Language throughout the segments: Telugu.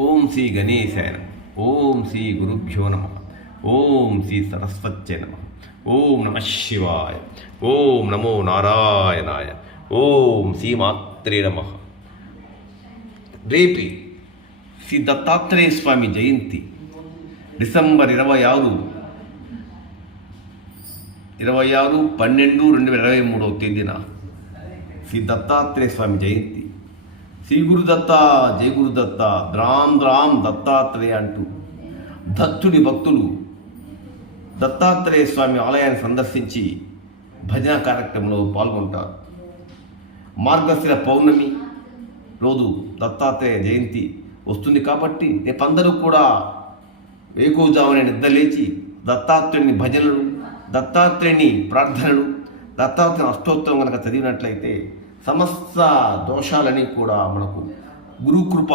ఓం శ్రీ గణేశాయ నమః. ఓం శ్రీ గురుభ్యో నమః. ఓం శ్రీ సరస్వత్యై నమః. ఓం నమః శివాయ. ఓం నమో నారాయణాయ. ఓం శ్రీమాత్రే నమః. రేపి శ్రీ దత్తాత్రేయ స్వామి జయంతి డిసెంబర్ 26/12/2023 తేదీన శ్రీ దత్తాత్రేయ స్వామి జయంతి. శ్రీ గురుదత్త, జయ గురుదత్త, ద్రాం ద్రాం దత్తాత్రేయ అంటూ దత్తుడి భక్తులు దత్తాత్రేయ స్వామి ఆలయాన్ని సందర్శించి భజన కార్యక్రమంలో పాల్గొంటారు. మార్గశిర పౌర్ణమి రోజు దత్తాత్రేయ జయంతి వస్తుంది కాబట్టి రేపందరూ కూడా వేకువజామున నిద్రలేచి దత్తాత్రేయుని భజనలు, దత్తాత్రేయుని ప్రార్థనలు, దత్తాత్రేయుని అష్టోత్తరం కనుక చదివినట్లయితే సమస్త దోషాలని కూడా మనకు గురుకృప,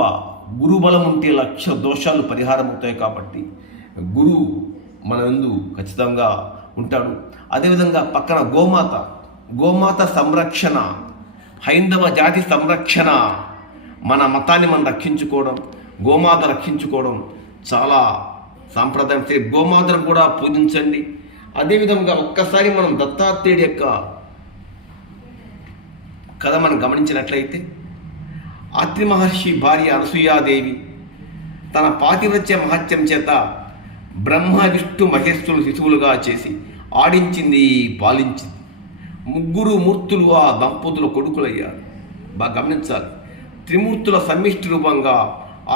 గురుబలం ఉంటే 1,00,000 దోషాలు పరిహారం అవుతాయి. కాబట్టి గురువు మన యందు ఖచ్చితంగా ఉంటాడు. అదేవిధంగా పక్కన గోమాత సంరక్షణ, హైందవ జాతి సంరక్షణ, మన మతాన్ని మనం రక్షించుకోవడం, గోమాత రక్షించుకోవడం చాలా సాంప్రదాయం. గోమాతను కూడా పూజించండి. అదేవిధంగా ఒక్కసారి మనం దత్తాత్రేయుడి యొక్క కథ మనం గమనించినట్లయితే, అత్రి మహర్షి భార్య అనసూయాదేవి తన పాతివ్రత్య మహత్యం చేత బ్రహ్మ, విష్ణు, మహేశ్వరులు శిశువులుగా చేసి ఆడించింది, పాలించింది. 3 మూర్తులు ఆ దంపతులు కొడుకులయ్యారు. బాగా గమనించాలి. త్రిమూర్తుల సమ్మిష్టి రూపంగా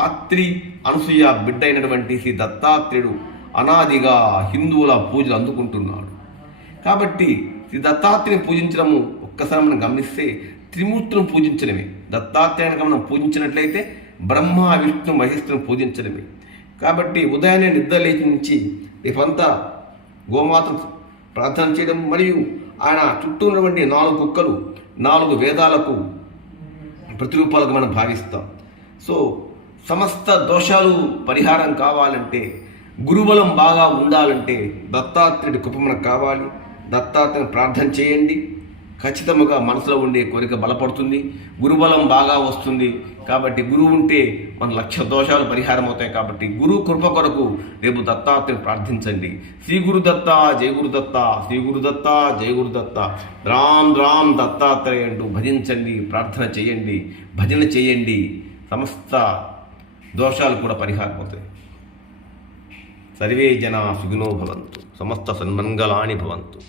ఆత్రి, అనసూయ బిడ్డ అయినటువంటి శ్రీ దత్తాత్రేయుడు అనాదిగా హిందువుల పూజలు అందుకుంటున్నాడు. కాబట్టి శ్రీ దత్తాత్రేయుని పూజించడము ఒక్కసారి మనం గమనిస్తే త్రిమూర్తులను పూజించడమే. దత్తాత్రేయునికి మనం పూజించినట్లయితే బ్రహ్మ, విష్ణు, మహేశ్వరుని పూజించడమే. కాబట్టి ఉదయాన్నే నిద్ర లేచి నుంచి రేపంతా గోమాతను ప్రార్థన చేయడం, మరియు ఆయన చుట్టూ ఉన్నటువంటి 4 కుక్కలు 4 వేదాలకు ప్రతిరూపాలకు మనం భావిస్తాం. సో సమస్త దోషాలు పరిహారం కావాలంటే, గురుబలం బాగా ఉండాలంటే దత్తాత్రేయుడి కృప మనకు కావాలి. దత్తాత్రేయుని ప్రార్థన చేయండి. ఖచ్చితంగా మనసులో ఉండే కోరిక బలపడుతుంది, గురుబలం బాగా వస్తుంది. కాబట్టి గురువు ఉంటే మన 1,00,000 దోషాలు పరిహారం అవుతాయి. కాబట్టి గురువు కృప కొరకు రేపు దత్తాత్రేయుని ప్రార్థించండి. శ్రీ గురుదత్త, జయ గురుదత్త, శ్రీ గురుదత్త, జయ గురుదత్త, రామ్ రామ్ దత్తాత్రేయ అంటూ భజించండి, ప్రార్థన చేయండి, భజన చేయండి. సమస్త దోషాలు కూడా పరిహారం అవుతాయి. సర్వే జనా సుఖినో భవంతు, సమస్త సన్మంగళాని భవంతు.